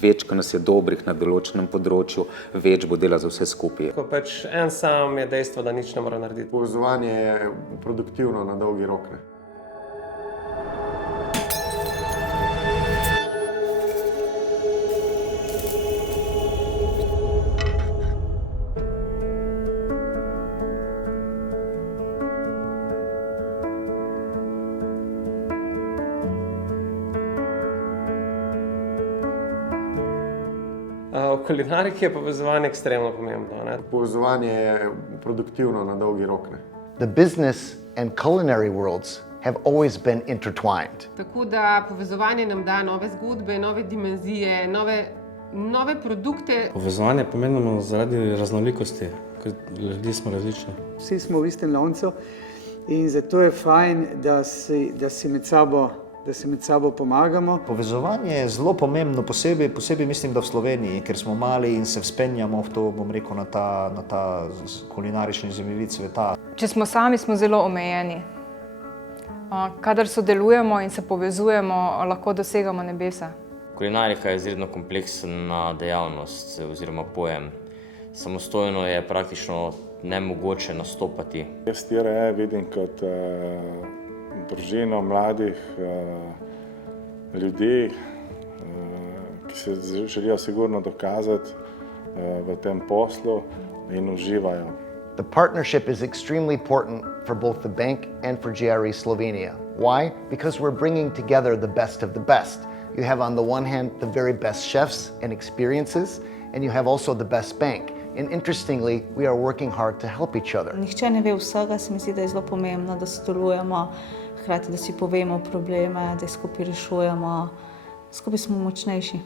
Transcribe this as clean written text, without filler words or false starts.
Več, ko nas je dobrih na določenem področju, več bo dela za vse skupaj. Ko pač en sam je dejstvo, da nič ne mora narediti. Povezovanje je produktivno na dolgi rok. V kulinariki je povezovanje ekstremno pomembno. Povezovanje je produktivno na dolgi rok. The business and culinary worlds have always been intertwined. Tako da povezovanje nam da nove zgodbe, nove dimenzije, nove produkte. Povezovanje je pomembno zaradi raznolikosti, ker ljudje smo različni. Vsi smo v istem loncu in zato je fajn, da si med sabo pomagamo. Povezovanje je zelo pomembno, posebej mislim, da v Sloveniji, ker smo mali in se vzpenjamo v to, bom rekel, na ta kulinarični zemljevid sveta. Če smo sami, smo zelo omejeni. Kadar sodelujemo in se povezujemo, lahko dosegamo nebesa. Kulinarika je izredno kompleksna dejavnost oziroma pojem. Samostojno je praktično nemogoče nastopati. Jaz Tire vidim kot družino mladih ljudi, ki se želijo sigurno dokazati v tem poslu in uživajo. The partnership is extremely important for both the bank and for GRE Slovenia. Why? Because we're bringing together the best of the best. You have on the one hand the very best chefs and experiences, and you have also the best bank. And interestingly, we are working hard to help each other. Nihče ne ve vsega, se mi zdi, da je zelo pomembno, da sodelujemo, hkrati da si povemo probleme, da jih skupaj rešujemo, skupaj smo močnejši.